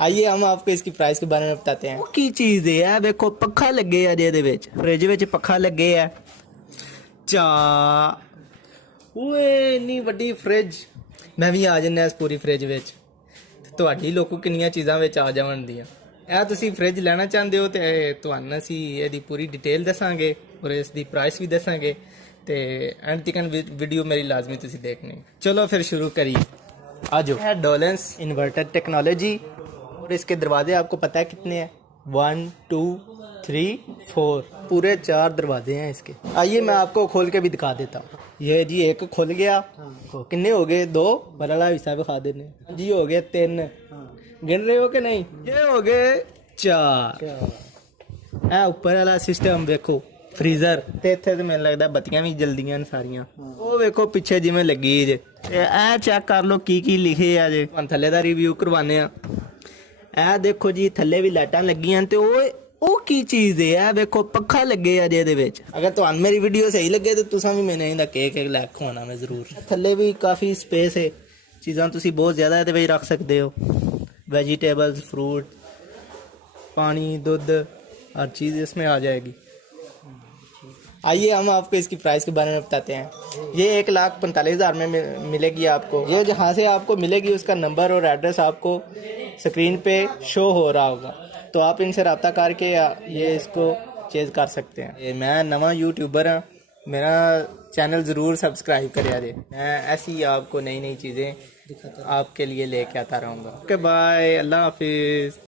आइए हम आपको इसकी प्राइस के बारे में बताते हैं। की चीज़ है देखो, पखा लगे आ ਜਿਹਦੇ ਵਿੱਚ फ्रिज ਵਿੱਚ पखा लगे आ चा ਓਏ ਇੰਨੀ ਵੱਡੀ ਫ੍ਰਿਜ। ਮੈਂ ਵੀ ਆ ਜੰਨਾ ਇਸ ਪੂਰੀ ਫ੍ਰਿਜ ਵਿੱਚ। ਤੁਹਾਡੀ ਲੋਕੋ ਕਿੰਨੀਆਂ ਚੀਜ਼ਾਂ ਵਿੱਚ ਆ ਜਾਵਣ ਦੀਆਂ। ਇਹ ਤੁਸੀਂ ਫ੍ਰਿਜ ਲੈਣਾ ਚਾਹੁੰਦੇ ਹੋ ਤੇ ਤੁਹਾਨੂੰ ਅਸੀਂ ਇਹਦੀ ਪੂਰੀ ਡਿਟੇਲ ਦੱਸਾਂਗੇ ਔਰ ਇਸ ਦੀ ਪ੍ਰਾइस भी ਦੱਸਾਂਗੇ ਤੇ ਐਂਡ ਤੱਕ वीडियो मेरी लाजमी ਤੁਸੀਂ देखनी। चलो फिर शुरू करिए। आ जाओ। है डोलेंस इन्वर्टर टेक्नोलॉजी और इसके दरवाजे आपको पता है कितने हैं? 1 2 3 4 पूरे 4 दरवाजे हैं इसके। आइए मैं आपको खोल के भी दिखा देता हूँ। ये जी एक खुल गया। कितने हो गए? 2 बड़ा हिस्सा भी खा देने जी। हो गए 3। गिन रहे हो कि नहीं? ये हो गए 4। है ऊपर वाला सिस्टम देखो फ्रीजर ਤੇ ਇੱਥੇ ਤੇ ਮੈਨੂੰ ਲੱਗਦਾ ਬੱਤੀਆਂ ਵੀ ਜਲਦੀਆਂ ਨੇ ਸਾਰੀਆਂ। ਉਹ ਵੇਖੋ ਪਿੱਛੇ ਜਿਵੇਂ ਲੱਗੀ ਜੇ। ਇਹ ਚੈੱਕ ਕਰ ਲਓ ਕੀ ਲਿਖੇ ਆ ਜੇ। ਹੁਣ ਥੱਲੇ ਦਾ ਰਿਵਿਊ ਕਰਵਾਨੇ ਆ। ਇਹ ਦੇਖੋ ਜੀ ਥੱਲੇ ਵੀ ਲਾਈਟਾਂ ਲੱਗੀਆਂ ਤੇ ਉਹ ਕੀ ਚੀਜ਼ ਹੈ? ਇਹ ਵੇਖੋ ਪੱਖਾ ਲੱਗੇ ਆ ਜਿਹਦੇ ਵਿੱਚ। ਅਗਰ ਤੁਹਾਨੂੰ ਮੇਰੀ ਵੀਡੀਓ ਸਹੀ ਲੱਗੇ ਤਾਂ ਤੁਸੀਂ ਵੀ ਮੈਨੂੰ ਇਹਦਾ ਕੇਕ ਲੈ ਕੇ ਆਉਣਾ ਮੈਂ ਜ਼ਰੂਰ। ਥੱਲੇ ਵੀ ਕਾਫੀ स्पेस है। ਚੀਜ਼ਾਂ ਤੁਸੀਂ ਬਹੁਤ ਜ਼ਿਆਦਾ ਇਹਦੇ ਵਿੱਚ ਰੱਖ ਸਕਦੇ ਹੋ। वेजिटेबल्स, फ्रूट, पानी, दूध, हर चीज़ इसमें आ जाएगी। आइए हम आपको इसकी प्राइस के बारे में बताते हैं। ये 1,45,000 में मिलेगी आपको। ये जहाँ से आपको मिलेगी उसका नंबर और एड्रेस आपको स्क्रीन पे शो हो रहा होगा, तो आप इनसे रब्ता करके ये इसको चेज कर सकते हैं। ये मैं नवा यूट्यूबर हाँ, मेरा चैनल ज़रूर सब्सक्राइब करें यार। मैं ऐसी आपको नई चीज़ें आपके लिए लेके आता रहूँगा। ओके बाय, अल्लाह हाफिज़।